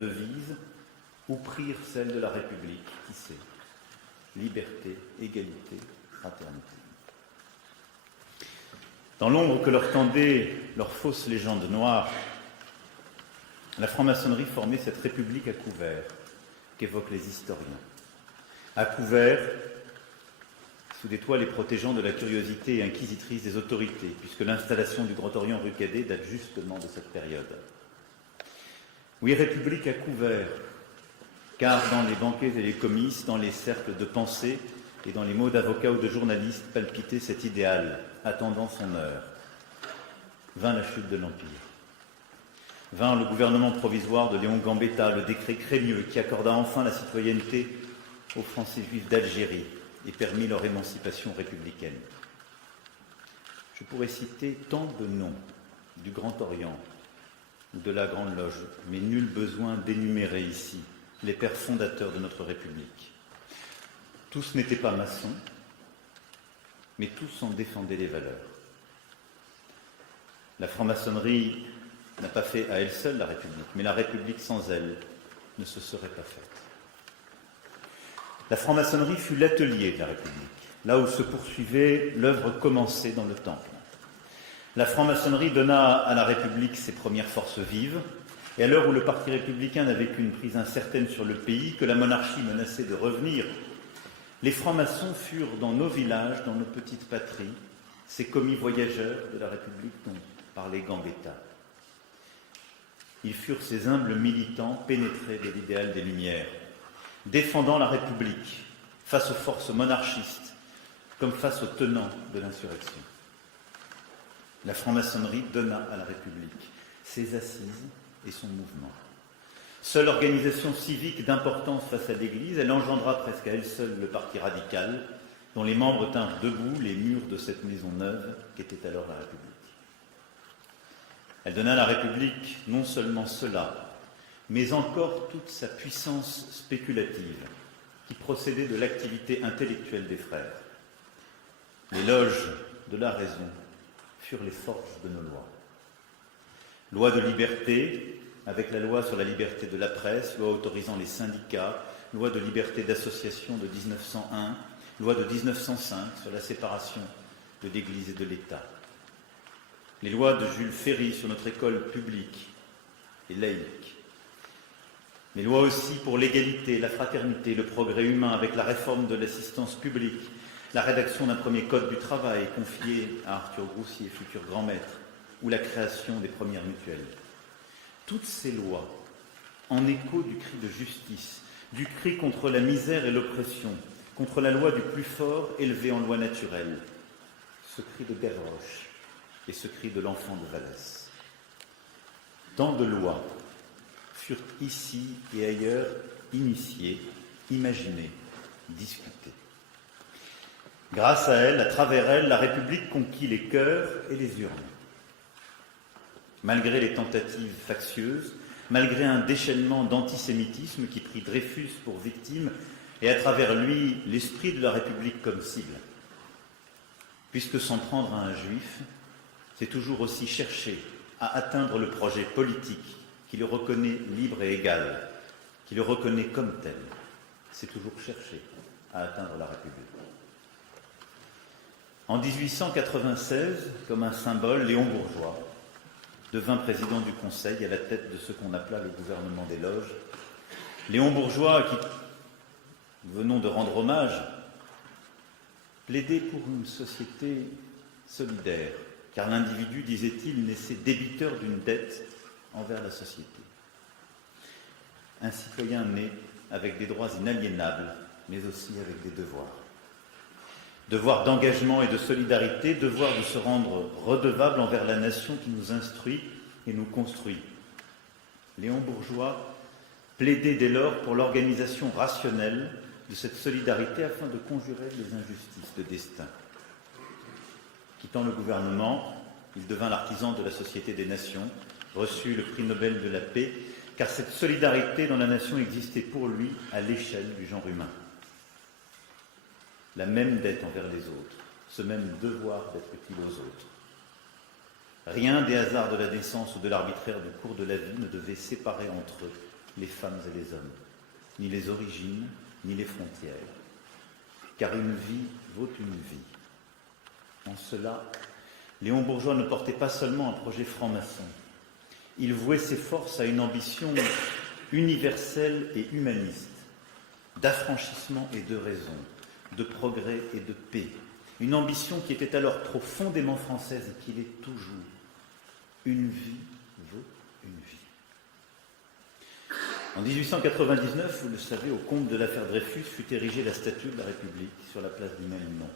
devise ou prirent celle de la République, qui sait? Liberté, égalité, fraternité. Dans l'ombre que leur tendait leur fausse légende noire, la franc-maçonnerie formait cette République à couvert qu'évoquent les historiens. À couvert, sous des toits les protégeant de la curiosité inquisitrice des autorités, puisque l'installation du Grand Orient rue Cadet date justement de cette période. Oui, République à couvert, car dans les banquets et les comices, dans les cercles de pensée et dans les mots d'avocats ou de journalistes palpitait cet idéal, attendant son heure. Vint la chute de l'Empire. Vint le gouvernement provisoire de Léon Gambetta, le décret Crémieux, qui accorda enfin la citoyenneté aux Français juifs d'Algérie et permit leur émancipation républicaine. Je pourrais citer tant de noms du Grand Orient ou de la Grande Loge, mais nul besoin d'énumérer ici les pères fondateurs de notre République. Tous n'étaient pas maçons, mais tous en défendaient les valeurs. La franc-maçonnerie n'a pas fait à elle seule la République, mais la République sans elle ne se serait pas faite. La franc-maçonnerie fut l'atelier de la République, là où se poursuivait l'œuvre commencée dans le Temple. La franc-maçonnerie donna à la République ses premières forces vives, et à l'heure où le Parti républicain n'avait qu'une prise incertaine sur le pays, que la monarchie menaçait de revenir, les francs-maçons furent dans nos villages, dans nos petites patries, ces commis voyageurs de la République dont parlait Gambetta. Ils furent ces humbles militants pénétrés de l'idéal des Lumières, défendant la République face aux forces monarchistes comme face aux tenants de l'insurrection. La franc-maçonnerie donna à la République ses assises et son mouvement. Seule organisation civique d'importance face à l'Église, elle engendra presque à elle seule le Parti radical, dont les membres tinrent debout les murs de cette maison neuve qu'était alors la République. Elle donna à la République non seulement cela, mais encore toute sa puissance spéculative, qui procédait de l'activité intellectuelle des frères. Les loges de la raison furent les forges de nos lois. Loi de liberté, avec la loi sur la liberté de la presse, loi autorisant les syndicats, loi de liberté d'association de 1901, loi de 1905 sur la séparation de l'Église et de l'État. Les lois de Jules Ferry sur notre école publique et laïque. Les lois aussi pour l'égalité, la fraternité, le progrès humain, avec la réforme de l'assistance publique, la rédaction d'un premier code du travail confié à Arthur Groussier, futur grand maître, ou la création des premières mutuelles. Toutes ces lois, en écho du cri de justice, du cri contre la misère et l'oppression, contre la loi du plus fort élevée en loi naturelle, ce cri de Gavroche et ce cri de l'enfant de Vallès. Tant de lois furent ici et ailleurs initiées, imaginées, discutées. Grâce à elle, à travers elle, la République conquit les cœurs et les urnes. Malgré les tentatives factieuses, malgré un déchaînement d'antisémitisme qui prit Dreyfus pour victime et à travers lui l'esprit de la République comme cible. Puisque s'en prendre à un juif, c'est toujours aussi chercher à atteindre le projet politique qui le reconnaît libre et égal, qui le reconnaît comme tel. C'est toujours chercher à atteindre la République. En 1896, comme un symbole, Léon Bourgeois devint président du Conseil à la tête de ce qu'on appela le gouvernement des loges. Léon Bourgeois, à qui nous venons de rendre hommage, plaidait pour une société solidaire, car l'individu, disait-il, naissait débiteur d'une dette envers la société. Un citoyen né avec des droits inaliénables, mais aussi avec des devoirs. Devoir d'engagement et de solidarité, devoir de se rendre redevable envers la nation qui nous instruit et nous construit. Léon Bourgeois plaidait dès lors pour l'organisation rationnelle de cette solidarité afin de conjurer les injustices de destin. Quittant le gouvernement, il devint l'artisan de la Société des Nations, reçut le prix Nobel de la paix, car cette solidarité dans la nation existait pour lui à l'échelle du genre humain. La même dette envers les autres, ce même devoir d'être utile aux autres. Rien des hasards de la naissance ou de l'arbitraire du cours de la vie ne devait séparer entre eux les femmes et les hommes, ni les origines, ni les frontières. Car une vie vaut une vie. En cela, Léon Bourgeois ne portait pas seulement un projet franc-maçon. Il vouait ses forces à une ambition universelle et humaniste, d'affranchissement et de raison, de progrès et de paix. Une ambition qui était alors profondément française et qui l'est toujours. Une vie vaut une vie. En 1899, vous le savez, au comble de l'affaire Dreyfus, fut érigée la statue de la République sur la place du même nom.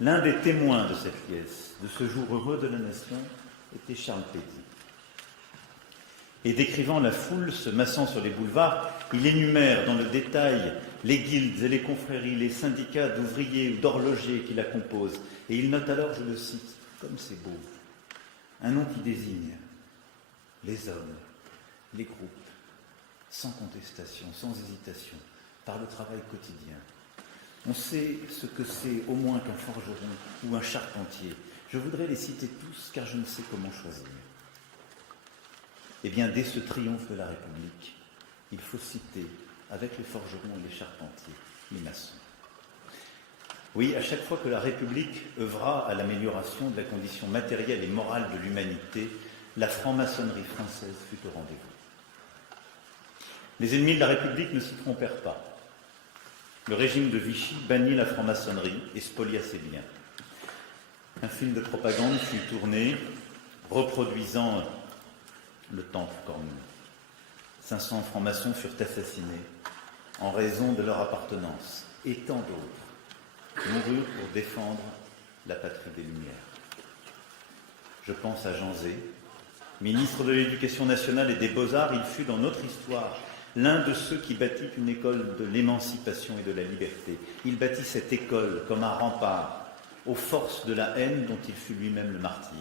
L'un des témoins de cette pièce, de ce jour heureux de la nation, était Charles Péguy. Et décrivant la foule se massant sur les boulevards, il énumère dans le détail les guildes et les confréries, les syndicats d'ouvriers ou d'horlogers qui la composent. Et il note alors, je le cite, comme c'est beau, un nom qui désigne les hommes, les groupes, sans contestation, sans hésitation, par le travail quotidien. On sait ce que c'est au moins qu'un forgeron ou un charpentier. Je voudrais les citer tous car je ne sais comment choisir. Eh bien, dès ce triomphe de la République, il faut citer, avec les forgerons et les charpentiers, les maçons. Oui, à chaque fois que la République œuvra à l'amélioration de la condition matérielle et morale de l'humanité, la franc-maçonnerie française fut au rendez-vous. Les ennemis de la République ne s'y trompèrent pas. Le régime de Vichy bannit la franc-maçonnerie et spolia ses biens. Un film de propagande fut tourné, reproduisant le temple cornu. 500 francs-maçons furent assassinés en raison de leur appartenance, et tant d'autres moururent pour défendre la patrie des Lumières. Je pense à Jean Zay, ministre de l'Éducation nationale et des Beaux-Arts. Il fut dans notre histoire l'un de ceux qui bâtit une école de l'émancipation et de la liberté. Il bâtit cette école comme un rempart aux forces de la haine dont il fut lui-même le martyr.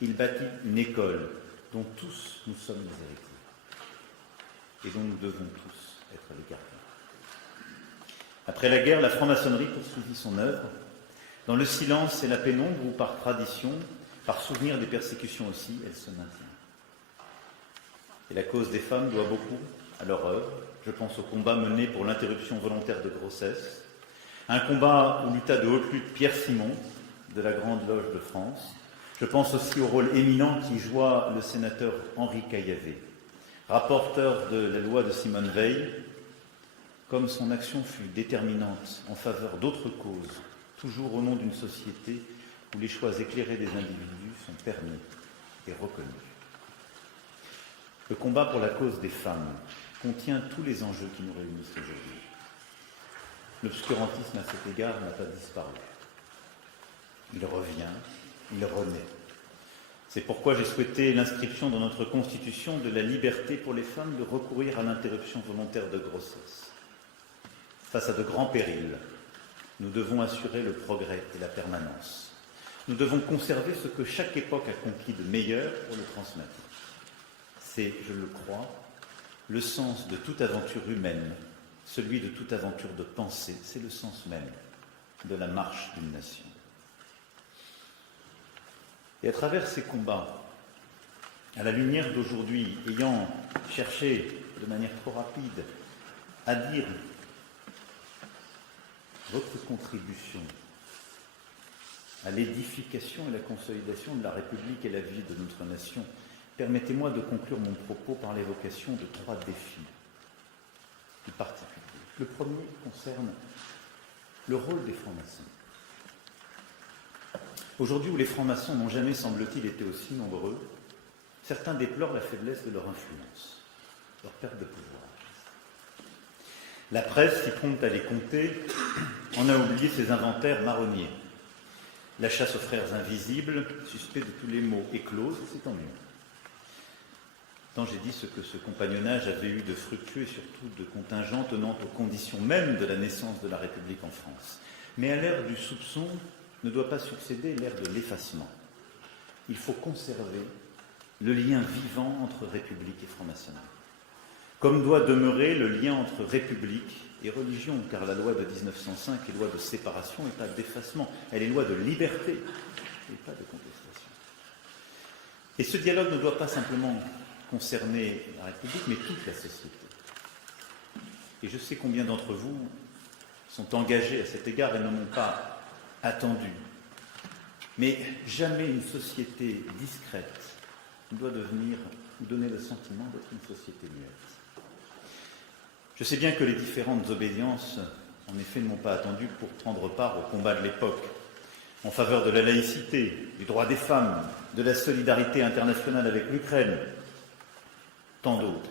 Il bâtit une école dont tous nous sommes les héritiers et dont nous devons tous être les gardiens. Après la guerre, la franc-maçonnerie poursuivit son œuvre, dans le silence et la pénombre, ou par tradition, par souvenir des persécutions aussi, elle se maintient. Et la cause des femmes doit beaucoup à leur œuvre. Je pense au combat mené pour l'interruption volontaire de grossesse, un combat où lutta de haute lutte Pierre Simon, de la Grande Loge de France. Je pense aussi au rôle éminent qu'y joua le sénateur Henri Caillavet, rapporteur de la loi de Simone Veil, comme son action fut déterminante en faveur d'autres causes, toujours au nom d'une société où les choix éclairés des individus sont permis et reconnus. Le combat pour la cause des femmes contient tous les enjeux qui nous réunissent aujourd'hui. L'obscurantisme à cet égard n'a pas disparu. Il revient, il renaît. C'est pourquoi j'ai souhaité l'inscription dans notre Constitution de la liberté pour les femmes de recourir à l'interruption volontaire de grossesse. Face à de grands périls, nous devons assurer le progrès et la permanence. Nous devons conserver ce que chaque époque a conquis de meilleur pour le transmettre. C'est, je le crois, le sens de toute aventure humaine, celui de toute aventure de pensée, c'est le sens même de la marche d'une nation. Et à travers ces combats, à la lumière d'aujourd'hui, ayant cherché de manière trop rapide à dire votre contribution à l'édification et la consolidation de la République et la vie de notre nation, permettez-moi de conclure mon propos par l'évocation de 3 défis plus particuliers. Le premier concerne le rôle des francs-maçons. Aujourd'hui, où les francs-maçons n'ont jamais, semble-t-il, été aussi nombreux, certains déplorent la faiblesse de leur influence, leur perte de pouvoir. La presse, si prompte à les compter, en a oublié ses inventaires marronniers. La chasse aux frères invisibles, suspect de tous les maux, éclose, c'est tant mieux. Tant j'ai dit ce que ce compagnonnage avait eu de fructueux et surtout de contingent tenant aux conditions mêmes de la naissance de la République en France. Mais à l'ère du soupçon ne doit pas succéder l'ère de l'effacement. Il faut conserver le lien vivant entre République et franc-maçonnerie. Comme doit demeurer le lien entre République et religion, car la loi de 1905 est loi de séparation et pas d'effacement. Elle est loi de liberté et pas de contestation. Et ce dialogue ne doit pas simplement concerner la République, mais toute la société. Et je sais combien d'entre vous sont engagés à cet égard et ne m'ont pas attendu. Mais jamais une société discrète ne doit donner le sentiment d'être une société muette. Je sais bien que les différentes obédiences, en effet, ne m'ont pas attendu pour prendre part au combat de l'époque, en faveur de la laïcité, du droit des femmes, de la solidarité internationale avec l'Ukraine, tant d'autres.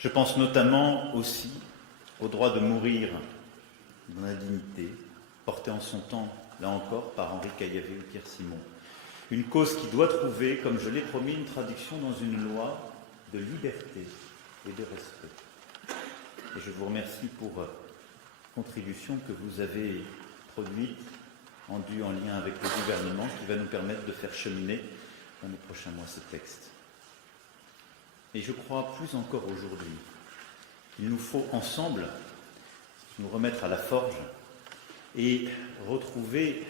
Je pense notamment aussi au droit de mourir dans la dignité, porté en son temps, là encore, par Henri Caillavet ou Pierre Simon. Une cause qui doit trouver, comme je l'ai promis, une traduction dans une loi de liberté et de respect. Et je vous remercie pour la contribution que vous avez produite, rendue en lien avec le gouvernement, qui va nous permettre de faire cheminer dans les prochains mois ce texte. Et je crois plus encore aujourd'hui qu'il nous faut ensemble nous remettre à la forge et retrouver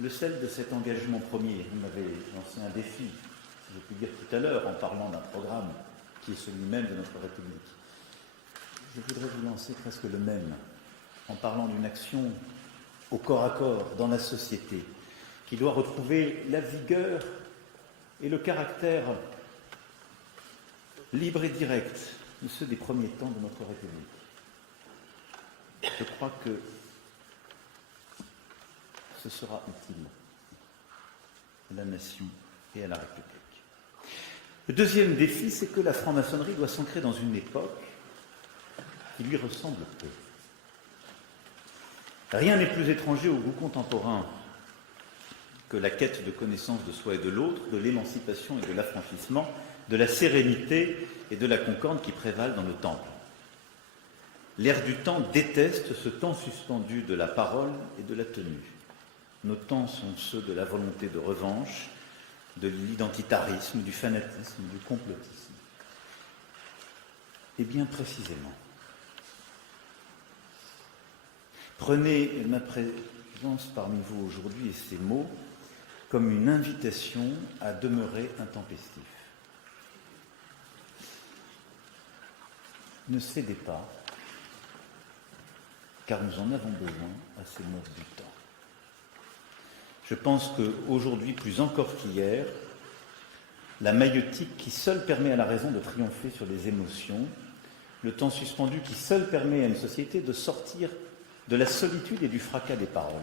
le sel de cet engagement premier. Vous m'avez lancé un défi, si je puis dire tout à l'heure, en parlant d'un programme qui est celui même de notre République. Je voudrais vous lancer presque le même, en parlant d'une action au corps à corps dans la société, qui doit retrouver la vigueur et le caractère libre et direct de ceux des premiers temps de notre République. Je crois que ce sera utile à la nation et à la République. Le deuxième défi, c'est que la franc-maçonnerie doit s'ancrer dans une époque qui lui ressemble peu. Rien n'est plus étranger au goût contemporain que la quête de connaissance de soi et de l'autre, de l'émancipation et de l'affranchissement, de la sérénité et de la concorde qui prévalent dans nos temples. L'air du temps déteste ce temps suspendu de la parole et de la tenue. Nos temps sont ceux de la volonté de revanche, de l'identitarisme, du fanatisme, du complotisme. Et bien précisément, prenez ma présence parmi vous aujourd'hui et ces mots comme une invitation à demeurer intempestif. Ne cédez pas, car nous en avons besoin à ces mots du temps. Je pense qu'aujourd'hui, plus encore qu'hier, la maïeutique qui seule permet à la raison de triompher sur les émotions, le temps suspendu qui seul permet à une société de sortir de la solitude et du fracas des paroles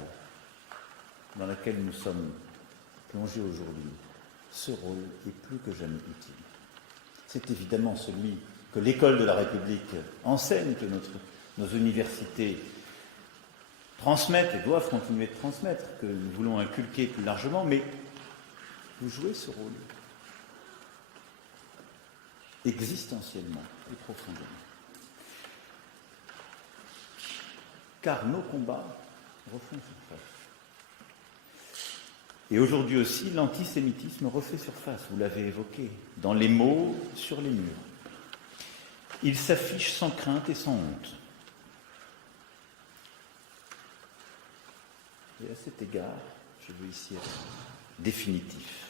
dans laquelle nous sommes plongés aujourd'hui, ce rôle est plus que jamais utile. C'est évidemment celui que l'école de la République enseigne, que nos universités transmettent et doivent continuer de transmettre, que nous voulons inculquer plus largement, mais vous jouez ce rôle existentiellement et profondément. Car nos combats refont surface. Et aujourd'hui aussi, l'antisémitisme refait surface, vous l'avez évoqué, dans les mots, sur les murs. Il s'affiche sans crainte et sans honte. Et à cet égard, je veux ici être définitif.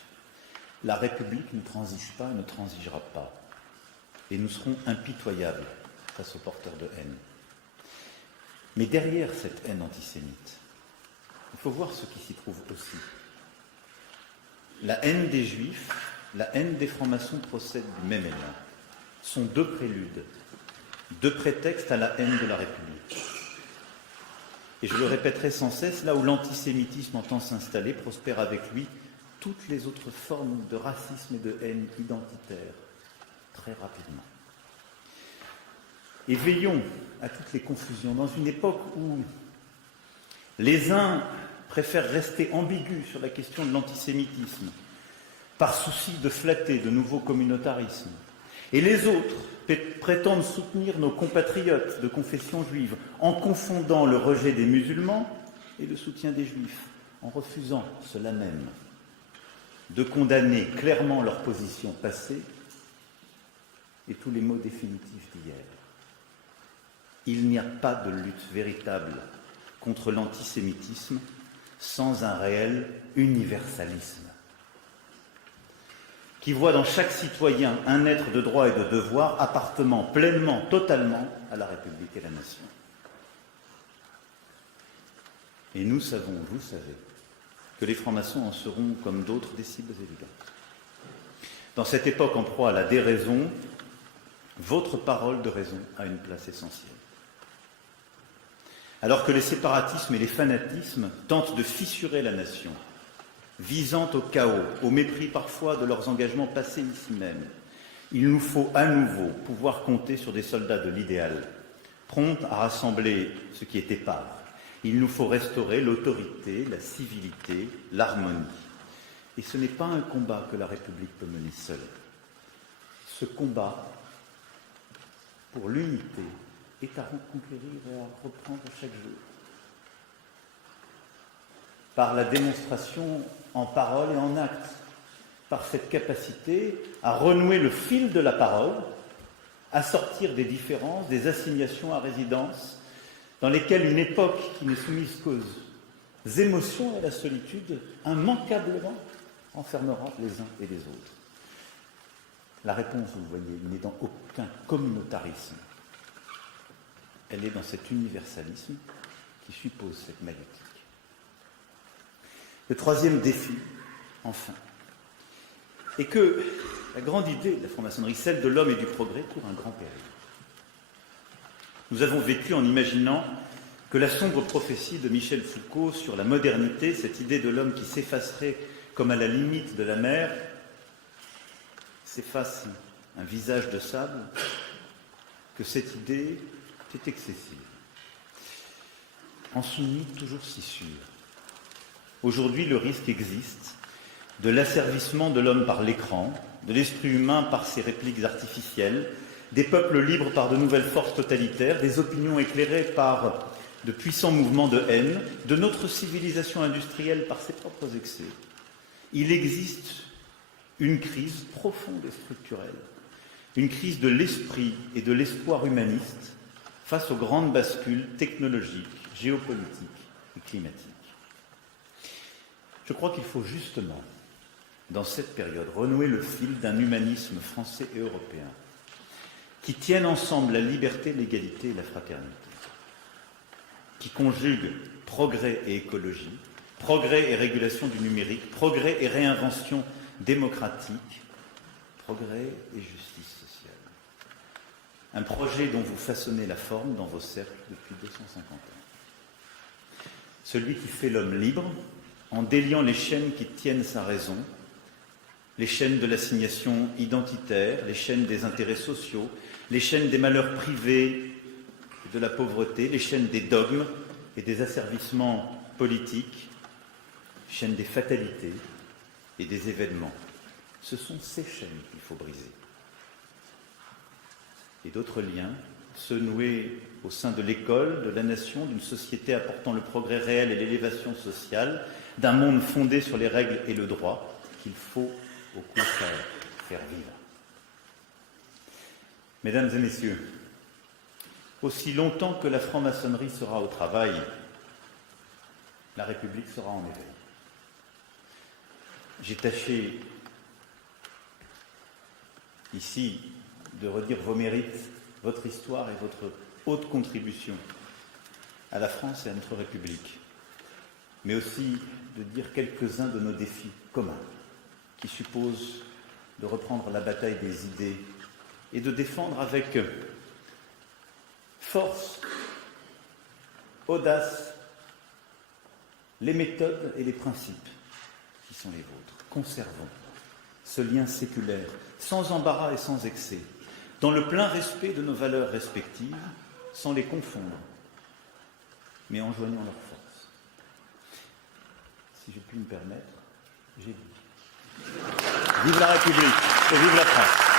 La République ne transige pas et ne transigera pas. Et nous serons impitoyables face aux porteurs de haine. Mais derrière cette haine antisémite, il faut voir ce qui s'y trouve aussi. La haine des Juifs, la haine des francs-maçons procèdent du même élan. Sont deux préludes, deux prétextes à la haine de la République. Et je le répéterai sans cesse, là où l'antisémitisme entend s'installer, prospèrent avec lui toutes les autres formes de racisme et de haine identitaire, très rapidement. Et veillons à toutes les confusions, dans une époque où les uns préfèrent rester ambigus sur la question de l'antisémitisme, par souci de flatter de nouveaux communautarismes, et les autres prétendent soutenir nos compatriotes de confession juive en confondant le rejet des musulmans et le soutien des juifs, en refusant cela même de condamner clairement leur position passée et tous les mots définitifs d'hier. Il n'y a pas de lutte véritable contre l'antisémitisme sans un réel universalisme. qui voit dans chaque citoyen un être de droit et de devoir appartenant pleinement, totalement à la République et la nation. Et nous savons, vous savez, que les francs-maçons en seront, comme d'autres, des cibles évidentes. Dans cette époque en proie à la déraison, votre parole de raison a une place essentielle. Alors que les séparatismes et les fanatismes tentent de fissurer la nation, visant au chaos, au mépris parfois de leurs engagements passés ici même, il nous faut à nouveau pouvoir compter sur des soldats de l'idéal, prompts à rassembler ce qui est épave. Il nous faut restaurer l'autorité, la civilité, l'harmonie. Et ce n'est pas un combat que la République peut mener seule. Ce combat pour l'unité est à reconquérir et à reprendre chaque jour. Par la démonstration en parole et en acte, par cette capacité à renouer le fil de la parole, à sortir des différences, des assignations à résidence, dans lesquelles une époque qui n'est soumise qu'aux émotions et à la solitude, immanquablement enfermera les uns et les autres. La réponse, vous le voyez, n'est dans aucun communautarisme. Elle est dans cet universalisme qui suppose cette maïeutique. Le troisième défi, enfin, est que la grande idée de la franc-maçonnerie, celle de l'homme et du progrès, court un grand péril. Nous avons vécu en imaginant que la sombre prophétie de Michel Foucault sur la modernité, cette idée de l'homme qui s'effacerait comme à la limite de la mer, s'efface un visage de sable, que cette idée est excessive. En sommes-nous toujours si sûrs? Aujourd'hui, le risque existe de l'asservissement de l'homme par l'écran, de l'esprit humain par ses répliques artificielles, des peuples libres par de nouvelles forces totalitaires, des opinions éclairées par de puissants mouvements de haine, de notre civilisation industrielle par ses propres excès. Il existe une crise profonde et structurelle, une crise de l'esprit et de l'espoir humaniste face aux grandes bascules technologiques, géopolitiques et climatiques. Je crois qu'il faut justement, dans cette période, renouer le fil d'un humanisme français et européen qui tienne ensemble la liberté, l'égalité et la fraternité, qui conjugue progrès et écologie, progrès et régulation du numérique, progrès et réinvention démocratique, progrès et justice sociale. Un projet dont vous façonnez la forme dans vos cercles depuis 250 ans. Celui qui fait l'homme libre, en déliant les chaînes qui tiennent sa raison, les chaînes de l'assignation identitaire, les chaînes des intérêts sociaux, les chaînes des malheurs privés et de la pauvreté, les chaînes des dogmes et des asservissements politiques, les chaînes des fatalités et des événements. Ce sont ces chaînes qu'il faut briser. Et d'autres liens se nouer au sein de l'école, de la nation, d'une société apportant le progrès réel et l'élévation sociale, d'un monde fondé sur les règles et le droit, qu'il faut au contraire faire vivre. Mesdames et messieurs, aussi longtemps que la franc-maçonnerie sera au travail, la République sera en éveil. J'ai tâché ici de redire vos mérites, votre histoire et votre haute contribution à la France et à notre République, mais aussi de dire quelques-uns de nos défis communs, qui supposent de reprendre la bataille des idées et de défendre avec force, audace, les méthodes et les principes qui sont les vôtres. Conservons ce lien séculaire, sans embarras et sans excès, dans le plein respect de nos valeurs respectives, sans les confondre, mais en joignant leurs forces. Si je puis me permettre, j'ai dit. Vive la République et vive la France.